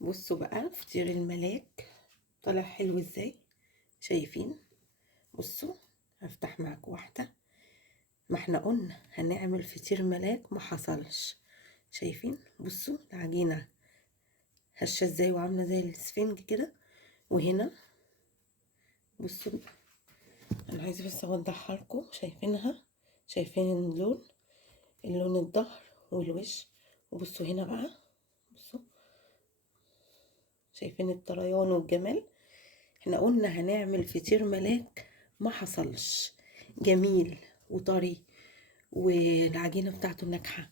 بصوا بقى فطير الملاك طلع حلو ازاي. شايفين؟ بصوا، هفتح معاكم واحدة. ما احنا قلنا هنعمل فطير ملاك ما حصلش. شايفين؟ بصوا العجينة هشة ازاي وعاملة زي الاسفنج كده. وهنا بصوا، انا عايزة بس اوضحها لكم. شايفينها؟ شايفين اللون الظهر والوش. وبصوا هنا بقى، بصوا شايفين الطريان والجمال. احنا قلنا هنعمل فطير ملاك ما حصلش، جميل وطري والعجينة بتاعته ناجحة.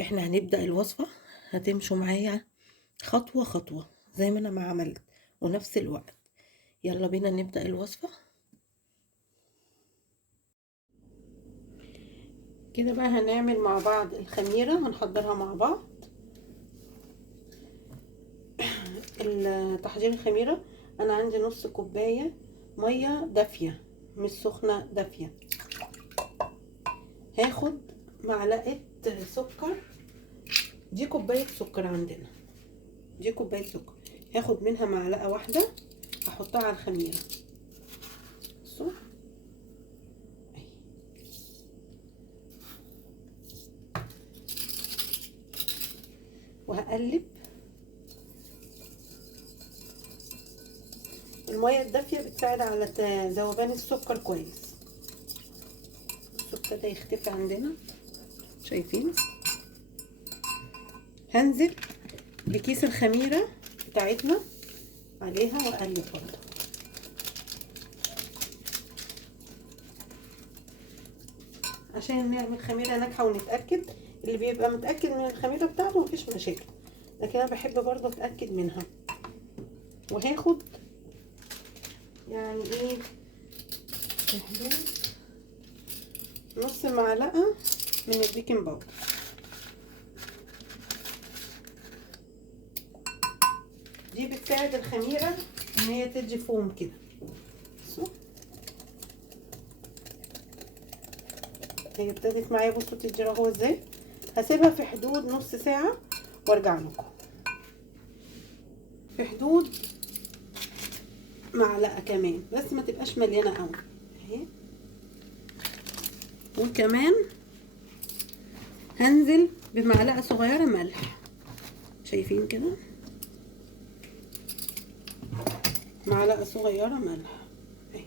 احنا هنبدأ الوصفة، هتمشوا معايا خطوة خطوة زي ما انا ما عملت ونفس الوقت. يلا بينا نبدأ الوصفة. كده بقى هنعمل مع بعض الخميرة، هنحضرها مع بعض. تحضير الخميرة، انا عندي نص كوباية مية دافية، مش سخنة، دافية. هاخد معلقة سكر، دي كوباية سكر عندنا، دي كوباية سكر. هاخد منها معلقة واحدة احطها على الخميرة. بصوا اهي، وهقلب. المية الدافية بتساعد على ذوبان السكر كويس. السكر ده يختفي عندنا. شايفين؟ هنزل بكيس الخميرة بتاعتنا عليها واقلب برضه. عشان نعمل خميرة ناجحة ونتأكد. اللي بيبقى متأكد من الخميرة بتاعته مفيش مشاكل، لكن انا بحب برضه اتأكد منها. وهاخد يعني ايه، في حدود نص معلقة من البيكنج باودر. دي بتساعد الخميرة ان هي تدي فوم كده. بصوا هي ابتدت معايا، بصوا تدي رغوة ازاي. هسيبها في حدود نص ساعة وارجع لكم. في حدود معلقة كمان، بس ما تبقاش مليانة قوي اهي. وكمان هنزل بمعلقة صغيرة ملح. شايفين كده؟ معلقة صغيرة ملح اهي.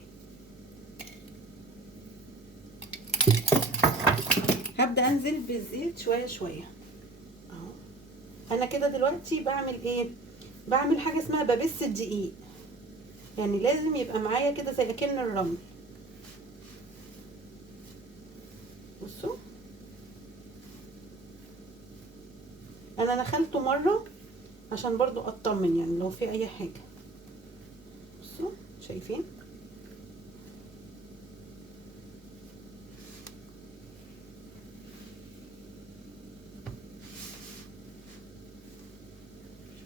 هبدأ انزل بالزيت شوية شوية اهو. انا كده دلوقتي بعمل ايه؟ بعمل حاجة اسمها ببس الدقيق، يعني لازم يبقى معايا كده زي اكن الرمل. بصوا انا نخلته مرة عشان برضو اطمن يعني لو في اي حاجة. بصوا شايفين؟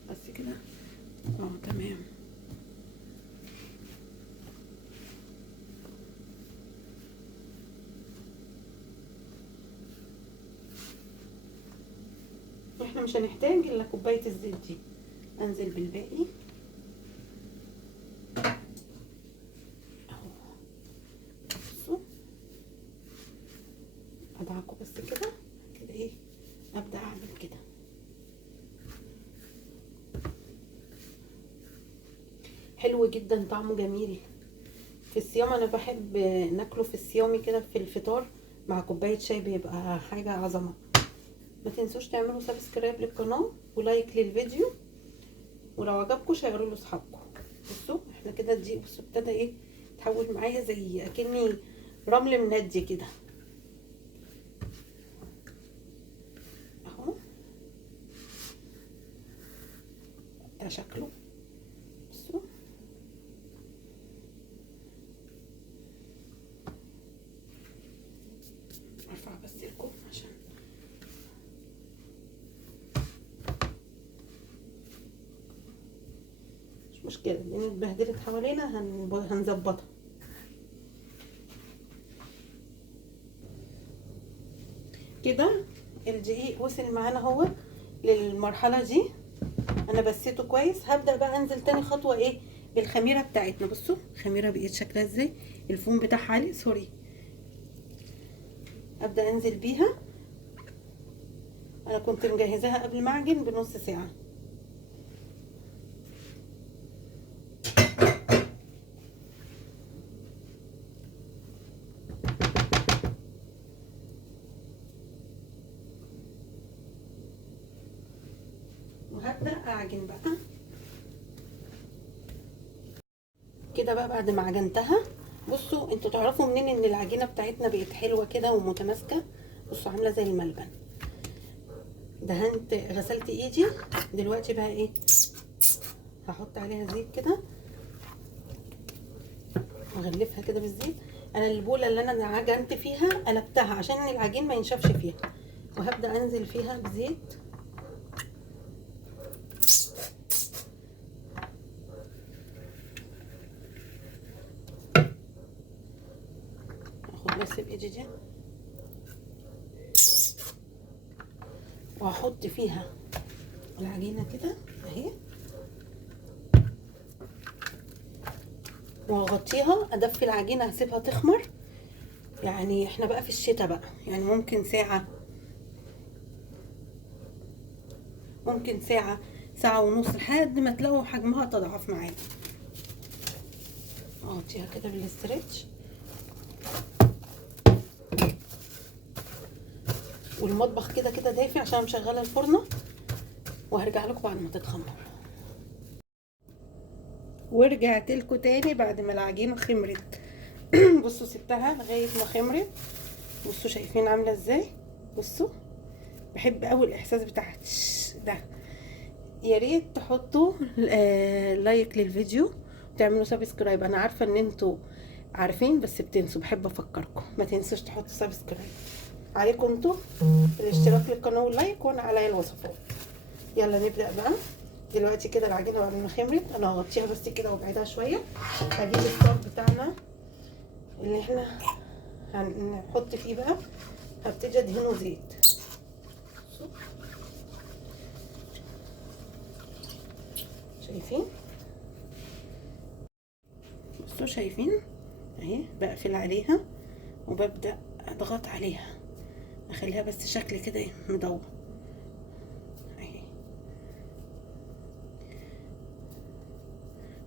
بس كده تمام. احنا مش هنحتاج الا كوباية الزيت دي. انزل بالباقي اهو. بصوا ادعكوا بس كده كده ايه، ابدا اعمل كده. حلو جدا، طعمه جميل. في الصيام انا بحب ناكله في الصيامي كده في الفطار مع كوبايه شاي، بيبقى حاجه عظمه. ما تنسوش تعملوا سبسكرايب للقناه ولايك للفيديو، ولو عجبكم شيروا لاصحابكم. بصوا احنا كده الدقيق بصوا ابتدى ايه، تحول معايا زي اكني رمل مندي كده اهو. ده شكله. بصوا ارفع بس لكم عشان مش مشكله، لان اتبهدلت حوالينا هنظبطها. كده الدقيق وصل معانا اهو للمرحله دي. انا بسيته كويس. هبدا بقى انزل تاني خطوه ايه؟ بالخميره بتاعتنا. بصوا الخميره بقت شكلها ازاي، الفوم بتاعها عالي، سوري. ابدا انزل بيها. انا كنت مجهزاها قبل ما اعجن بنص ساعه. وهبدا اعجن بقى كده بقى. بعد ما عجنتها بصوا، انتوا تعرفوا منين ان العجينه بتاعتنا بقت حلوه كده ومتماسكه؟ بصوا عامله زي الملبن. دهنت غسلت ايدي. دلوقتي بقى ايه؟ هحط عليها زيت كده واغلفها كده بالزيت. انا البوله اللي انا عجنت فيها قلبتها عشان العجين ما ينشفش فيها، وهبدا انزل فيها بزيت. اخد بس بايدي دي وهحط فيها العجينه كده اهي، وهغطيها ادفي العجينه، هسيبها تخمر. يعني احنا بقى في الشتاء بقى، يعني ممكن ساعه، ممكن ساعه، ساعه ونص، لحد ما تلاقوا حجمها تضاعف معاكم. اغطيها كده بالاسترتش. والمطبخ كده كده دافي عشان انا مشغله الفرن، وهرجع لكم بعد ما تتخمر. ورجعت لكم تاني بعد ما العجينه خمرت. بصوا سبتها لغايه ما خمرت. بصوا شايفين عامله ازاي؟ بصوا بحب قوي الاحساس بتاع ده. يا ريت تحطوا لايك للفيديو وتعملوا سبسكرايب. انا عارفه ان انتوا عارفين بس بتنسوا، بحب افكركم ما تنسوش تحطوا سبسكرايب. عليكم انتوا الاشتراك للقناه واللايك، وانا عليا الوصفات. يلا نبدا بقى. دلوقتي كده العجينه بعد ما خمرت انا هغطيها بس كده وابعدها شويه. هجيب الصاج بتاعنا اللي احنا هنحط فيه بقى، هبتدي ادهنه زيت. شايفين؟ بصوا شايفين اهي، بقفل عليها وببدأ اضغط عليها، اخليها بس شكل كده مدور اهي.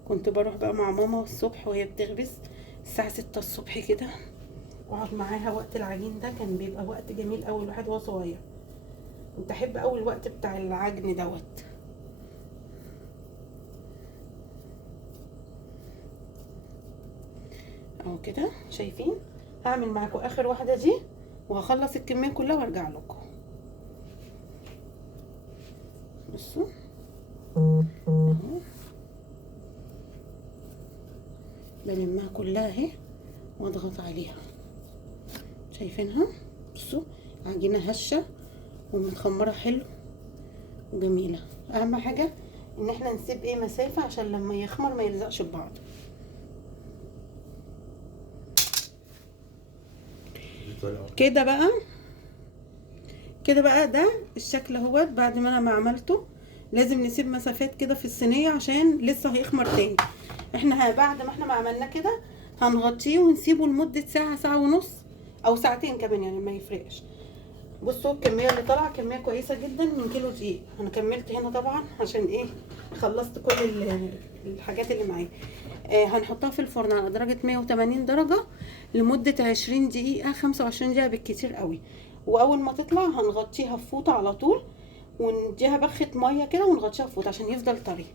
كنت بروح بقى مع ماما الصبح وهي بتخبز الساعة 6 الصبح كده، واقعد معاها وقت العجين ده. كان بيبقى وقت جميل اوي الواحد وهو صغير. كنت احب اوي الوقت بتاع العجن دوت. اهو كده شايفين. هعمل معاكم اخر واحده دي وهخلص الكميه كلها وارجع لكم. بصوا اهو بلمها كلها اهي واضغط عليها. شايفينها؟ بصوا عجينه هشه ومتخمره حلو وجميله. اهم حاجه ان احنا نسيب ايه مسافه عشان لما يخمر ما يلزقش ببعض. كده بقى، كده بقى ده الشكل اهوت. بعد ما انا ما عملته لازم نسيب مسافات كده في الصينيه عشان لسه هيخمر تاني. احنا بعد ما احنا ما عملنا كده هنغطيه ونسيبه لمده ساعه، ساعه ونص، او ساعتين كمان، يعني ما يفرقش. بصوا الكميه اللي طالعه كميه كويسه جدا من كيلو دقيق. انا كملت هنا طبعا عشان ايه، خلصت كل الحاجات اللي معايا. هنحطها في الفرن على درجه 180 درجه لمده 20 دقيقه، 25 دقيقه بالكتير قوي. واول ما تطلع هنغطيها بفوطه على طول، ونديها بخه ميه كده ونغطيها بفوطه عشان يفضل طري.